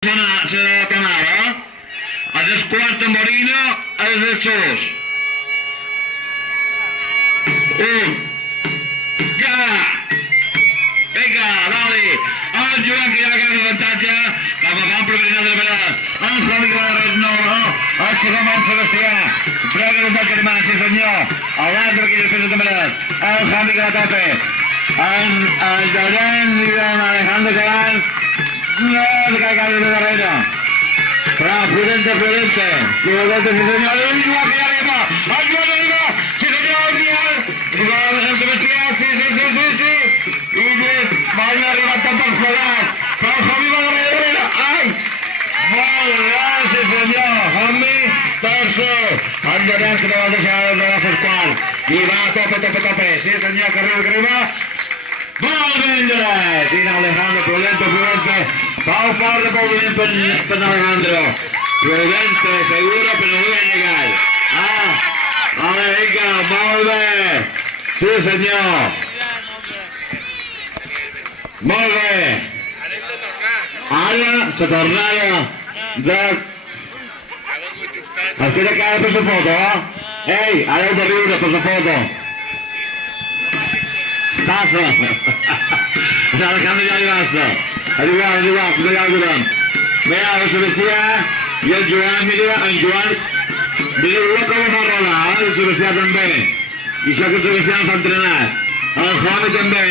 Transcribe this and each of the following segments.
Se la Canara, el quart Morino, els de Sos. Vinga, dale. El Joan que ja agafa avantatge, cap a camp provisional de la Verada. El Javi Guerrero, no. El segon en Sebastià. Prega de Santa Germana, sí senyor. L'altre que després de Verada. El Javi que la tope. El Llorenç i l'Alejandro Galán. No, se cae de darrere. Però, prudente, sí senyor. El Joan que ja arriba. El Joan arriba. Sí senyor, el Joan. Arriba de Sant Sebastià, sí. I van arribar tots els plegats. Però el Javi va darrere. Ai! Molt bé, sí senyor. Javi, tercer. El Llorenç que no va deixar de braços quart. I va a tope. Sí senyor, que arriba. Molt bé, Llorenç. I Alejandro, prudente. Pau fort de moviment per Alejandro. Prudente, seguro, però no voy a llegar. Vinga, molt bé. Sí senyor. Molt bé. Ara, la tornada de... Espera que ara per la foto, Ei, ara heu de riure per la foto. Passa. Alejandro ja hi basta. Arribar, que ja el durem. Mira, el Sebastià i el Joan, mira, en Joan. Mireu com va rodar, el Sebastià també. I això que el Sebastià no s'ha entrenat. El Javi també.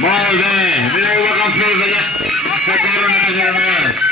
Molt bé, mireu com fes allà, que corre una casa de més.